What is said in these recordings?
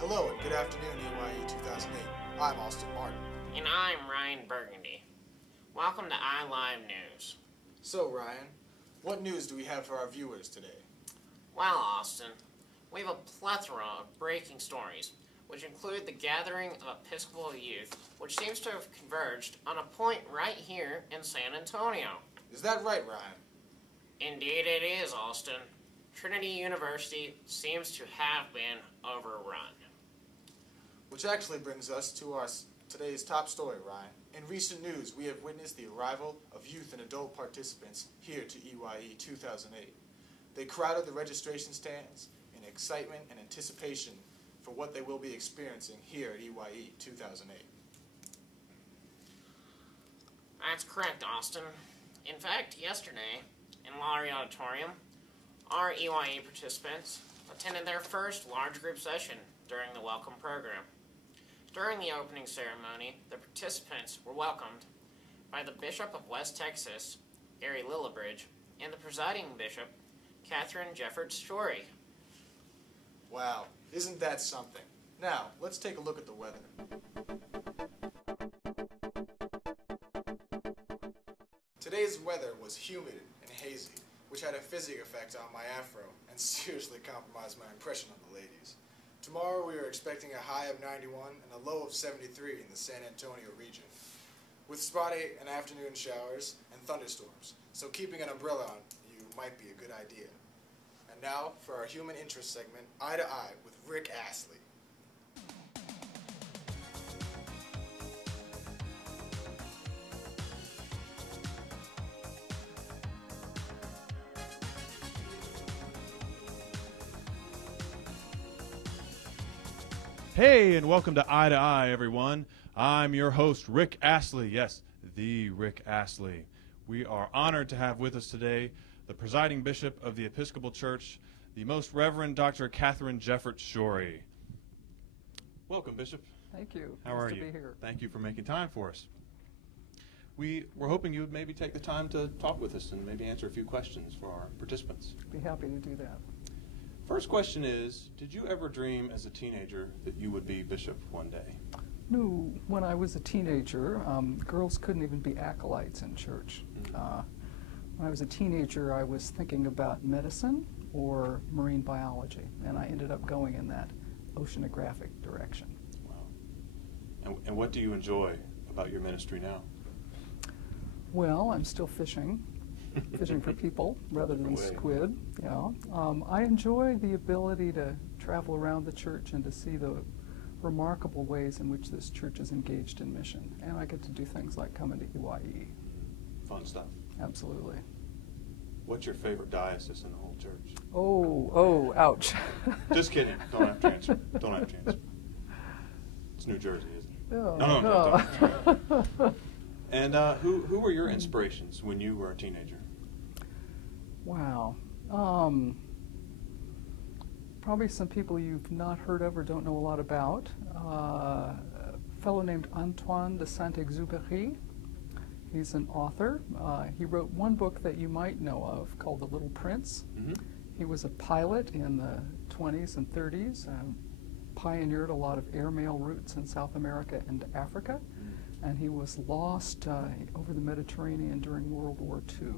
Hello and good afternoon, EYE 2008. I'm Austin Martin. And I'm Ryan Burgundy. Welcome to iLive News. So, Ryan, what news do we have for our viewers today? Well, Austin, we have a plethora of breaking stories, which include the gathering of Episcopal youth, which seems to have converged on a point right here in San Antonio. Is that right, Ryan? Indeed it is, Austin. Trinity University seems to have been overrun. Which actually brings us to our today's top story, Ryan. In recent news, we have witnessed the arrival of youth and adult participants here to EYE 2008. They crowded the registration stands in excitement and anticipation for what they will be experiencing here at EYE 2008. That's correct, Austin. In fact, yesterday, in Lowry Auditorium, our EYE participants attended their first large group session during the welcome program. During the opening ceremony, the participants were welcomed by the Bishop of West Texas, Gary Lillibridge, and the presiding bishop, Catherine Jeffords-Shorey. Wow, isn't that something? Now, let's take a look at the weather. Today's weather was humid and hazy, which had a physical effect on my afro and seriously compromised my impression on the ladies. Tomorrow we are expecting a high of 91 and a low of 73 in the San Antonio region, with spotty and afternoon showers and thunderstorms, so keeping an umbrella on you might be a good idea. And now for our human interest segment, Eye to Eye with Rick Astley. Hey, and welcome to Eye, everyone. I'm your host, Rick Astley. Yes, the Rick Astley. We are honored to have with us today the presiding bishop of the Episcopal Church, the Most Reverend Dr. Catherine Jeffords-Shorey. Welcome, Bishop. Thank you. How are you? Nice to be here. Thank you for making time for us. We were hoping you would maybe take the time to talk with us and maybe answer a few questions for our participants. Be happy to do that. First question is, did you ever dream as a teenager that you would be bishop one day? No, when I was a teenager, girls couldn't even be acolytes in church. When I was a teenager, I was thinking about medicine or marine biology, and I ended up going in that oceanographic direction. Wow. And what do you enjoy about your ministry now? Well, I'm still fishing for people rather than squid. Yeah, I enjoy the ability to travel around the church and to see the remarkable ways in which this church is engaged in mission, and I get to do things like come into EYE. Fun stuff. Absolutely. What's your favorite diocese in the whole church? Oh, ouch. Just kidding. Don't have to answer. Don't have to answer. It's New Jersey, isn't it? No. Don't. And who were your inspirations when you were a teenager? Wow. Probably some people you've not heard of or don't know a lot about. A fellow named Antoine de Saint-Exupéry. He's an author. He wrote one book that you might know of called The Little Prince. Mm-hmm. He was a pilot in the 20s and 30s, pioneered a lot of airmail routes in South America and Africa. And he was lost over the Mediterranean during World War II.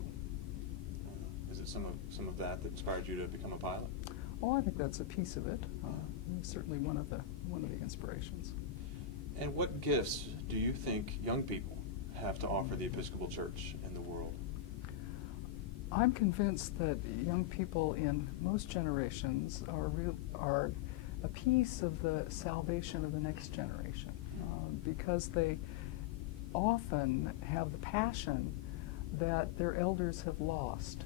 Is it some of that inspired you to become a pilot? Oh, I think that's a piece of it. Certainly one of the inspirations. And what gifts do you think young people have to offer the Episcopal Church in the world? I'm convinced that young people in most generations are a piece of the salvation of the next generation, because they often have the passion that their elders have lost.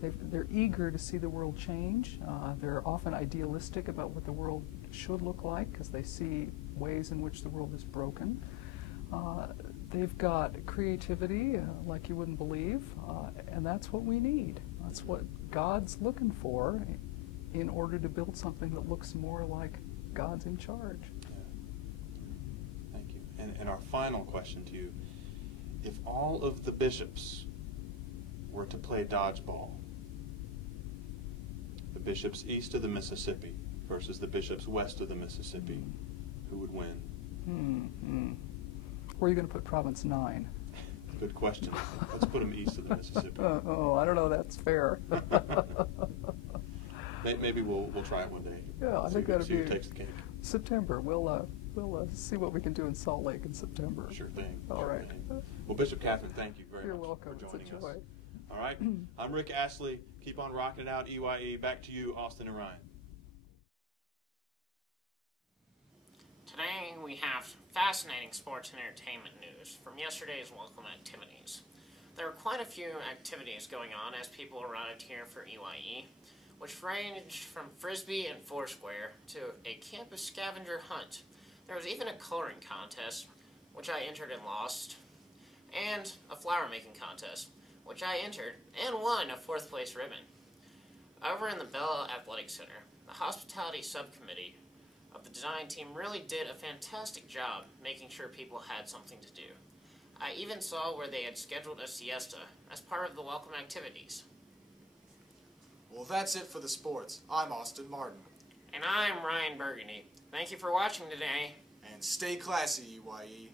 They're eager to see the world change. They're often idealistic about what the world should look like because they see ways in which the world is broken. They've got creativity like you wouldn't believe, and that's what we need. That's what God's looking for in order to build something that looks more like God's in charge. And our final question to you, if all of the bishops were to play dodgeball, the bishops east of the Mississippi versus the bishops west of the Mississippi. Who would win? Where are you going to put Province 9? Good question. Let's put them east of the Mississippi. I don't know. That's fair. Maybe we'll try it one day. Yeah, I think that'd see be who takes the cake. September. We'll see what we can do in Salt Lake in September. Sure thing. All sure right. Thing. Well, Bishop Catherine, thank you very You're much welcome. for joining It's a joy. us. All right. I'm Rick Astley. Keep on rocking it out, EYE. Back to you, Austin and Ryan. Today we have fascinating sports and entertainment news from yesterday's welcome activities. There are quite a few activities going on as people arrived here for EYE, which ranged from frisbee and foursquare to a campus scavenger hunt. There was even a coloring contest, which I entered and lost, and a flower making contest, which I entered and won a 4th place ribbon. Over in the Bell Athletic Center, the hospitality subcommittee of the design team really did a fantastic job making sure people had something to do. I even saw where they had scheduled a siesta as part of the welcome activities. Well, that's it for the sports. I'm Austin Martin. And I'm Ryan Burgundy. Thank you for watching today. And stay classy, EYE.